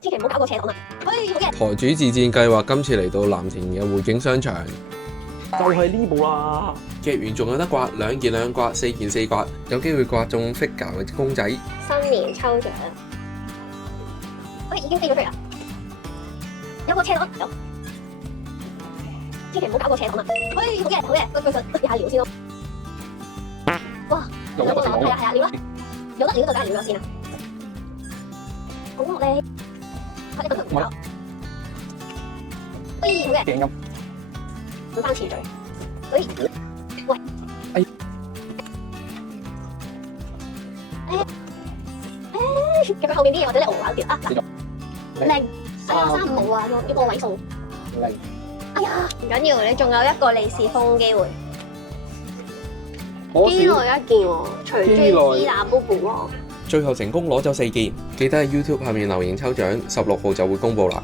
千祈唔好搞個斜檔啊！好嘅。台主自戰計劃今次嚟到藍田嘅匯景商場，就係呢部啦。夾完仲有得刮，2件2刮，4件4刮，有機會刮中 figure 嘅公仔。新年抽獎，已經飛咗出嚟啦！有個斜檔，有，千祈唔好搞個斜檔啊！好嘅，佢實試下撩先咯。哇！有個係啊，撩啦，有得撩就梗係撩咗先啦。好落咧，快啲等佢唔搞。好嘅，正音，換翻次序。喂，夾佢後面啲嘢或者你鵝玩掉啊！零，哎呀，35冇啊，要個位數。零，哎呀，唔緊要，你仲有一個利是封機會。機內一件喎，隨珠絲打 BoBo 喎。最後成功攞走4件，記得喺 YouTube 下面留言抽獎，16號就會公佈啦。